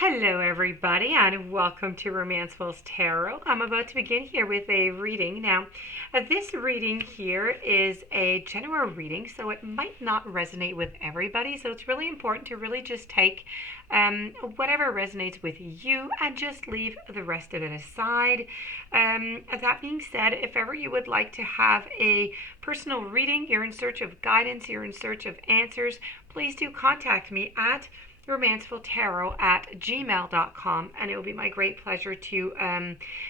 Hello, everybody, and welcome to Romancefull's Tarot. I'm about to begin here with a reading. Now, this reading here is a general reading, so it might not resonate with everybody. So it's really important to really just take whatever resonates with you and just leave the rest of it aside. That being said, if ever you would like to have a personal reading, you're in search of guidance, you're in search of answers, please do contact me at romancefulltarot@gmail.com, and it will be my great pleasure to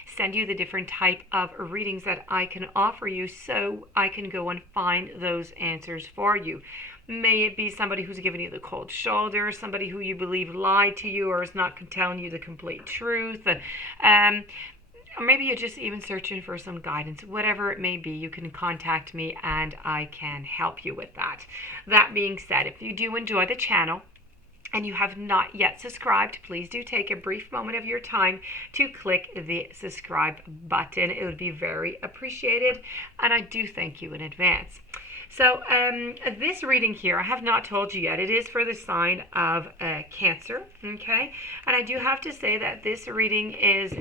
send you the different type of readings that I can offer you so I can go and find those answers for you. May it be somebody who's giving you the cold shoulder, somebody who you believe lied to you or is not telling you the complete truth, or maybe you're just even searching for some guidance. Whatever it may be, you can contact me and I can help you with that. That being said, if you do enjoy the channel, and you have not yet subscribed, please do take a brief moment of your time to click the subscribe button. It would be very appreciated, and I do thank you in advance. So this reading here, I have not told you yet, it is for the sign of Cancer, okay? And I do have to say that this reading is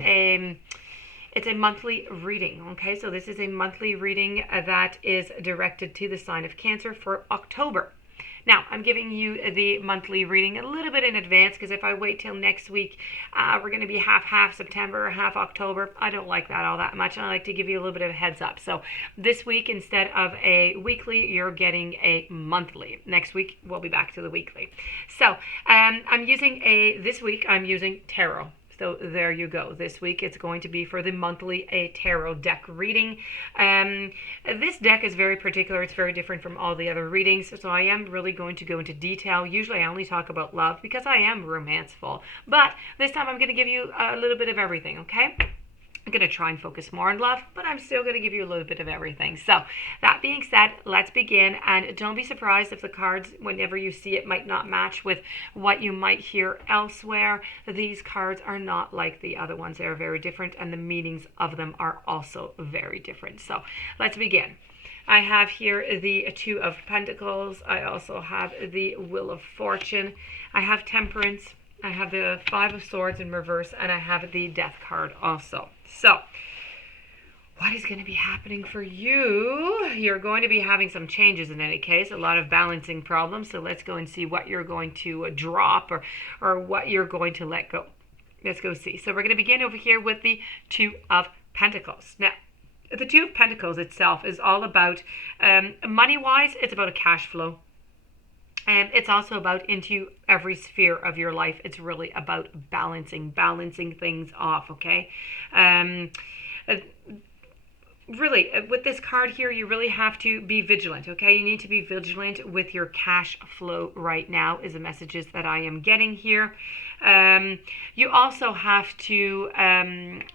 it's a monthly reading, okay? So this is a monthly reading that is directed to the sign of Cancer for October. Now, I'm giving you the monthly reading a little bit in advance because if I wait till next week, we're going to be half September, half October. I don't like that all that much, and I like to give you a little bit of a heads up. So this week, instead of a weekly, you're getting a monthly. Next week, we'll be back to the weekly. So this week, I'm using tarot. So there you go. This week it's going to be for the monthly tarot deck reading. This deck is very particular. It's very different from all the other readings. So I am really going to go into detail. Usually I only talk about love because I am romanceful. But this time I'm going to give you a little bit of everything, okay? I'm going to try and focus more on love, but I'm still going to give you a little bit of everything. So that being said, let's begin. And don't be surprised if the cards, whenever you see it, might not match with what you might hear elsewhere. These cards are not like the other ones. They are very different, and the meanings of them are also very different. So let's begin. I have here the Two of Pentacles. I also have the Wheel of Fortune. I have Temperance. I have the Five of Swords in reverse, and I have the Death card also. So, what is going to be happening for you? You're going to be having some changes in any case, a lot of balancing problems. So let's go and see what you're going to drop or what you're going to let go. Let's go see. So we're going to begin over here with the Two of Pentacles. Now, the Two of Pentacles itself is all about, money-wise, it's about a cash flow. And it's also about into every sphere of your life. It's really about balancing things off, okay? Really, with this card here, you really have to be vigilant, okay? You need to be vigilant with your cash flow right now is the messages that I am getting here. You also have to,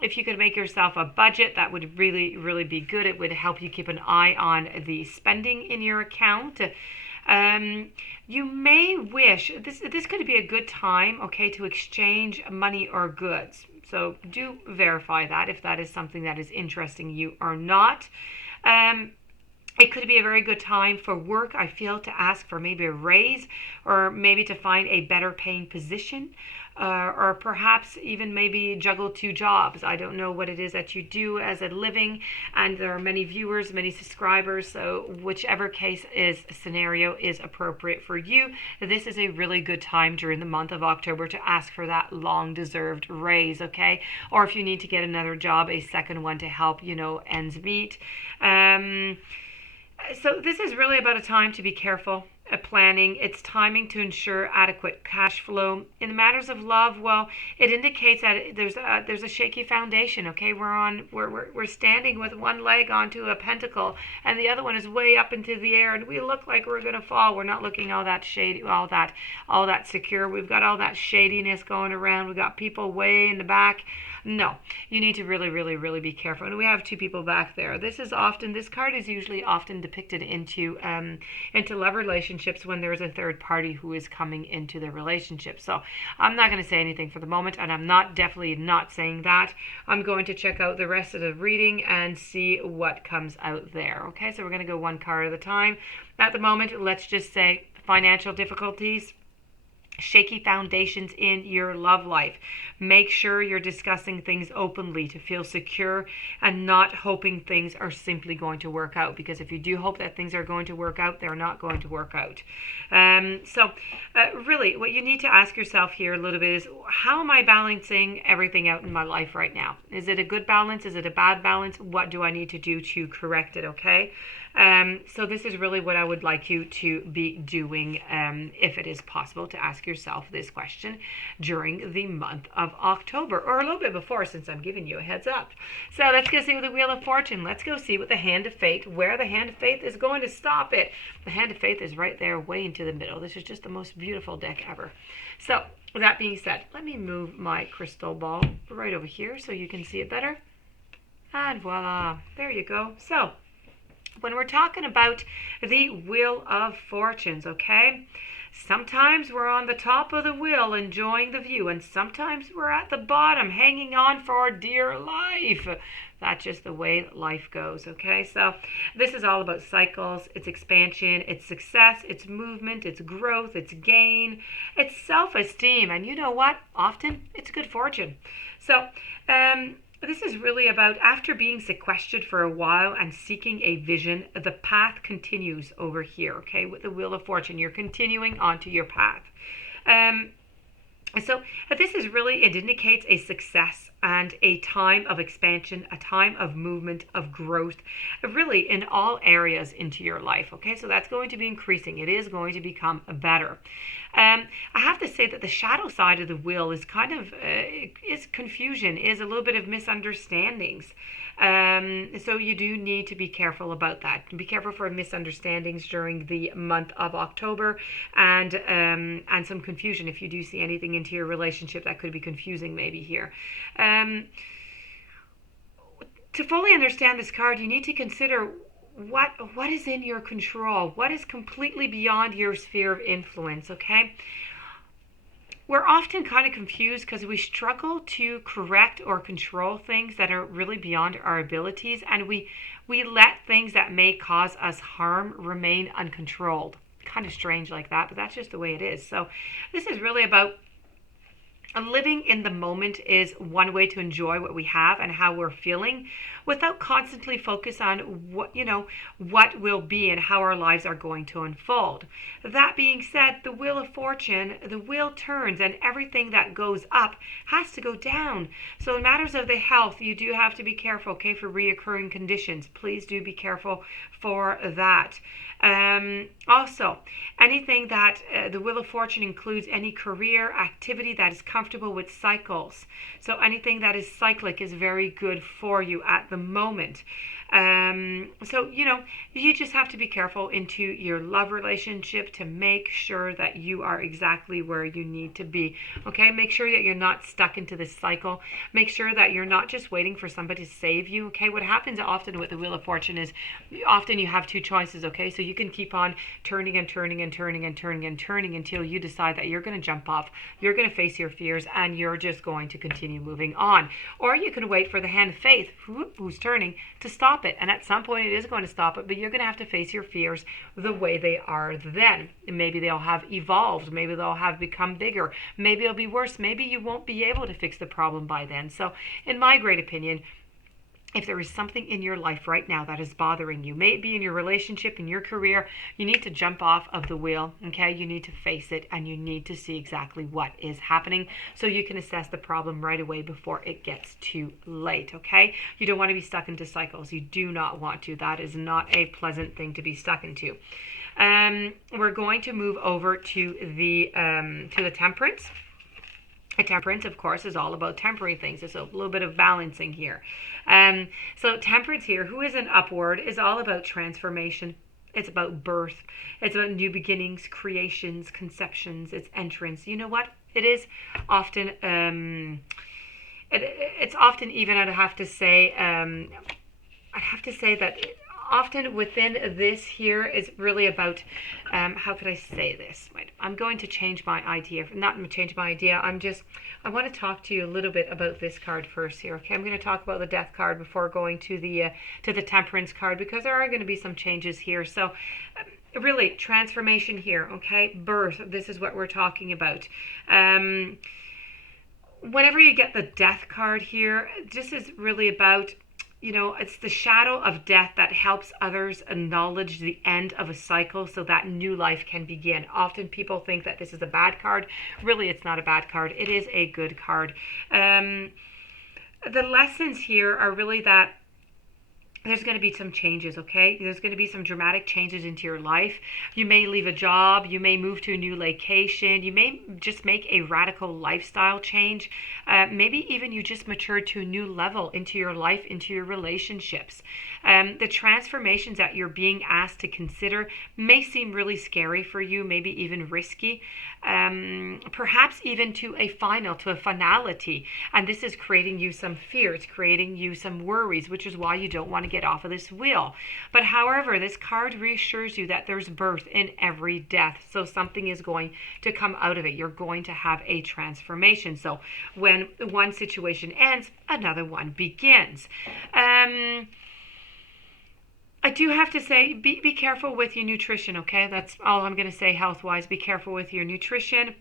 if you could make yourself a budget, that would really, really be good. It would help you keep an eye on the spending in your account. You may wish, this could be a good time, okay, to exchange money or goods. So do verify that if that is something that is interesting you or not. It could be a very good time for work, I feel, to ask for maybe a raise or maybe to find a better paying position. Or perhaps even maybe juggle two jobs. I don't know what it is that you do as a living, and there are many viewers, many subscribers, so whichever scenario is appropriate for you, this is a really good time during the month of October to ask for that long deserved raise, okay? Or if you need to get another job, a second one to help, ends meet. So this is really about a time to be careful. Planning, it's timing to ensure adequate cash flow. In the matters of love, well, it indicates that there's a shaky foundation. Okay, we're standing with one leg onto a pentacle, and the other one is way up into the air, and we look like we're gonna fall. We're not looking all that shady, all that secure. We've got all that shadiness going around. We've got people way in the back. No, you need to really, really, really be careful. And we have two people back there. This card is usually often depicted into love relationships when there's a third party who is coming into the relationship. So I'm not going to say anything for the moment, and I'm definitely not saying that. I'm going to check out the rest of the reading and see what comes out there. Okay, so we're going to go one card at a time. At the moment, let's just say financial difficulties, shaky foundations in your love life. Make sure you're discussing things openly to feel secure and not hoping things are simply going to work out. Because if you do hope that things are going to work out, they're not going to work out. Really, what you need to ask yourself here a little bit is, how am I balancing everything out in my life right now? Is it a good balance? Is it a bad balance? What do I need to do to correct it? Okay. So this is really what I would like you to be doing, if it is possible, to ask yourself this question during the month of October, or a little bit before, since I'm giving you a heads up. So let's go see with the Wheel of Fortune. Let's go see what the Hand of Fate, where the Hand of Fate is going to stop it. The Hand of Faith is right there, way into the middle. This is just the most beautiful deck ever. So with that being said, let me move my crystal ball right over here so you can see it better. And voila, there you go. So when we're talking about the Wheel of Fortunes, okay, sometimes we're on the top of the wheel enjoying the view, and sometimes we're at the bottom hanging on for dear life. That's just the way life goes, okay? So this is all about cycles, it's expansion, it's success, it's movement, it's growth, it's gain, it's self-esteem, and you know what? Often it's good fortune. So this is really about, after being sequestered for a while and seeking a vision, the path continues over here, okay? With the Wheel of Fortune, you're continuing onto your path. So this is really, it indicates a success and a time of expansion, a time of movement, of growth, really in all areas into your life. Okay, so that's going to be increasing. It is going to become better. I have to say that the shadow side of the wheel is kind of, is confusion, is a little bit of misunderstandings. So you do need to be careful about that. Be careful for misunderstandings during the month of October, and some confusion if you do see anything into your relationship that could be confusing maybe here. To fully understand this card, you need to consider what is in your control, what is completely beyond your sphere of influence, okay? We're often kind of confused because we struggle to correct or control things that are really beyond our abilities, and we let things that may cause us harm remain uncontrolled. Kind of strange like that, but that's just the way it is. So this is really about living in the moment is one way to enjoy what we have and how we're feeling, without constantly focus on what will be and how our lives are going to unfold. That being said, the Wheel of Fortune, the wheel turns, and everything that goes up has to go down. So in matters of the health, you do have to be careful, okay, for reoccurring conditions. Please do be careful for that. Also, anything that the Wheel of Fortune includes any career activity that is comfortable with cycles. So anything that is cyclic is very good for you at the moment. So, you just have to be careful into your love relationship to make sure that you are exactly where you need to be. Okay, make sure that you're not stuck into this cycle. Make sure that you're not just waiting for somebody to save you. Okay, what happens often with the Wheel of Fortune is often you have two choices. Okay, so you can keep on turning and turning and turning and turning and turning until you decide that you're going to jump off, you're going to face your fears, and you're just going to continue moving on. Or you can wait for the Hand of Faith, who's turning, to stop it, and at some point it is going to stop it, but you're going to have to face your fears the way they are then. Maybe they'll have evolved, maybe they'll have become bigger, maybe it'll be worse, maybe you won't be able to fix the problem by then. So in my great opinion, if there is something in your life right now that is bothering you, may it be in your relationship, in your career, you need to jump off of the wheel, okay? You need to face it, and you need to see exactly what is happening so you can assess the problem right away before it gets too late, okay? You don't want to be stuck into cycles. You do not want to. That is not a pleasant thing to be stuck into. We're going to move over to the Temperance. A Temperance, of course, is all about tempering things. There's a little bit of balancing here. So Temperance here, who is an upward, is all about transformation. It's about birth. It's about new beginnings, creations, conceptions. It's entrance. You know what? It is often, it's often even, I'd have to say that often within this here is really about, how could I say this? Wait, I'm going to change my idea. Not change my idea. I want to talk to you a little bit about this card first here. Okay, I'm going to talk about the Death card before going to the Temperance card, because there are going to be some changes here. So really transformation here, okay? Birth, this is what we're talking about. Whenever you get the death card here, this is really about, it's the shadow of death that helps others acknowledge the end of a cycle so that new life can begin. Often people think that this is a bad card. Really, it's not a bad card. It is a good card. The lessons here are really that there's going to be some changes, okay? There's going to be some dramatic changes into your life. You may leave a job. You may move to a new location. You may just make a radical lifestyle change. Maybe even you just matured to a new level into your life, into your relationships. The transformations that you're being asked to consider may seem really scary for you, maybe even risky. Perhaps even to a finality. And this is creating you some fear. It's creating you some worries, which is why you don't want to get off of this wheel. But however, this card reassures you that there's birth in every death. So something is going to come out of it. You're going to have a transformation. So when one situation ends, another one begins. I do have to say, be careful with your nutrition, okay? That's all I'm going to say health-wise. Be careful with your nutrition.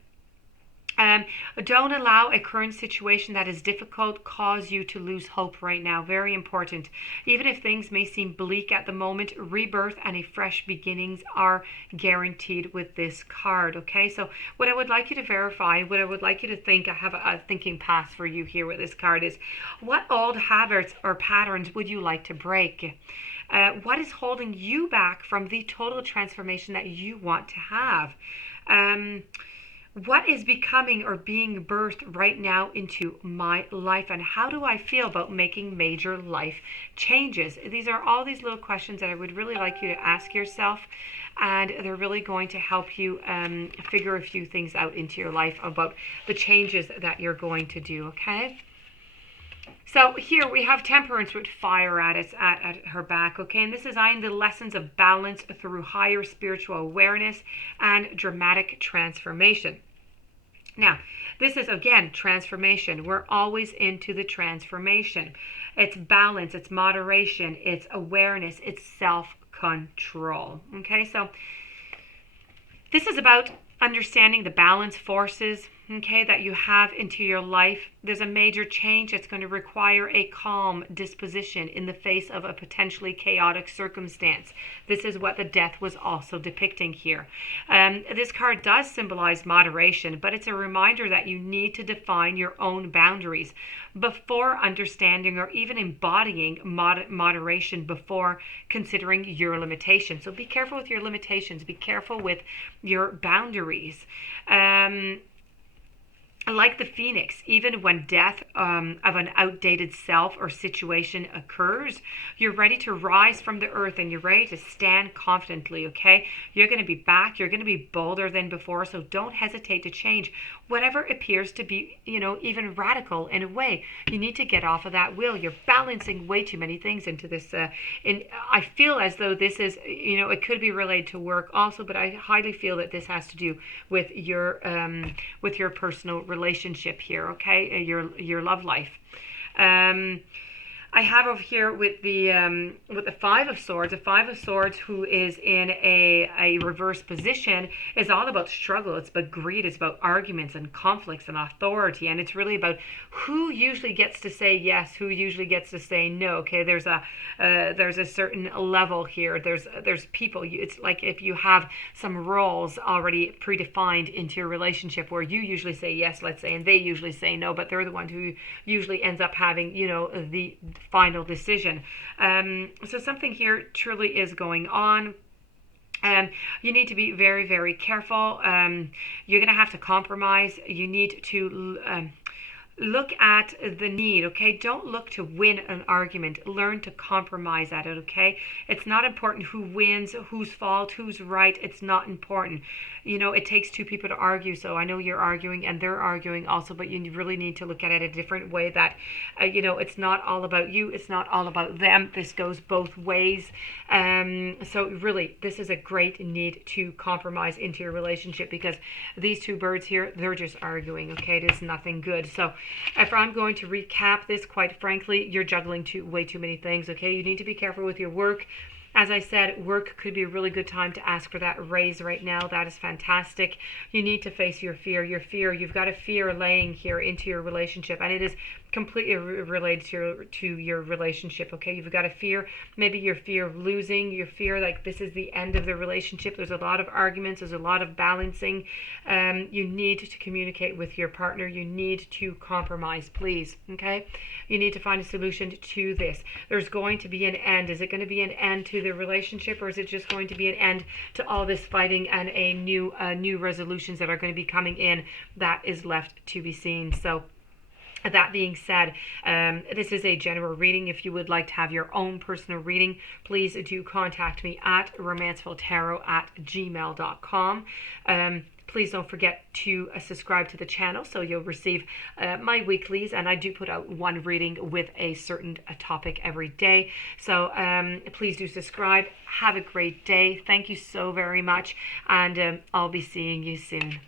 Don't allow a current situation that is difficult cause you to lose hope right now. Very important. Even if things may seem bleak at the moment, rebirth and a fresh beginnings are guaranteed with this card. Okay, so what I would like you to verify, what I would like you to think, I have a thinking pass for you here with this card is, what old habits or patterns would you like to break? What is holding you back from the total transformation that you want to have? What is becoming or being birthed right now into my life, and how do I feel about making major life changes? These are all these little questions that I would really like you to ask yourself, and they're really going to help you figure a few things out into your life about the changes that you're going to do, okay? So here we have Temperance with fire at her back, okay? And this is the lessons of balance through higher spiritual awareness and dramatic transformation. Now, this is, again, transformation. We're always into the transformation. It's balance, it's moderation, it's awareness, it's self-control, okay? So this is about understanding the balance forces, okay, that you have into your life. There's a major change that's going to require a calm disposition in the face of a potentially chaotic circumstance. This is what the death was also depicting here. This card does symbolize moderation, but it's a reminder that you need to define your own boundaries before understanding or even embodying moderation before considering your limitations. So be careful with your limitations. Be careful with your boundaries. Like the phoenix, even when death of an outdated self or situation occurs, you're ready to rise from the earth and you're ready to stand confidently, okay? You're going to be back. You're going to be bolder than before, so don't hesitate to change whatever appears to be, even radical in a way. You need to get off of that wheel. You're balancing way too many things into this. I feel as though this is, it could be related to work also, but I highly feel that this has to do with your personal relationship here, okay? Your love life. I have over here with the Five of Swords. The Five of Swords, who is in a reverse position, is all about struggle. It's about greed. It's about arguments and conflicts and authority. And it's really about who usually gets to say yes, who usually gets to say no. Okay, there's a certain level here. There's people. It's like if you have some roles already predefined into your relationship where you usually say yes, let's say, and they usually say no, but they're the one who usually ends up having, the final decision. So something here truly is going on. You need to be very, very careful. You're going to have to compromise. You need to look at the need, okay? Don't look to win an argument. Learn to compromise at it, okay? It's not important who wins, whose fault, who's right. It's not important. It takes two people to argue, so I know you're arguing and they're arguing also, but you really need to look at it a different way that, it's not all about you. It's not all about them. This goes both ways. So really, this is a great need to compromise into your relationship because these two birds here, they're just arguing, okay? It is nothing good. So if I'm going to recap this, quite frankly, you're juggling way too many things, okay? You need to be careful with your work. As I said, work could be a really good time to ask for that raise right now. That is fantastic. You need to face your fear. Your fear, you've got a fear laying here into your relationship, and it is completely related to your relationship. Okay, you've got a fear, maybe your fear of losing, your fear like this is the end of the relationship. There's a lot of arguments, there's a lot of balancing. You need to communicate with your partner. You need to compromise, please. Okay, you need to find a solution to this. There's going to be an end. Is it going to be an end to the relationship, or is it just going to be an end to all this fighting and a new resolutions that are going to be coming in? That is left to be seen. So that being said, this is a general reading. If you would like to have your own personal reading, please do contact me at romancefulltarot@gmail.com. Please don't forget to subscribe to the channel so you'll receive my weeklies, and I do put out one reading with a certain topic every day. So please do subscribe. Have a great day. Thank you so very much, and I'll be seeing you soon.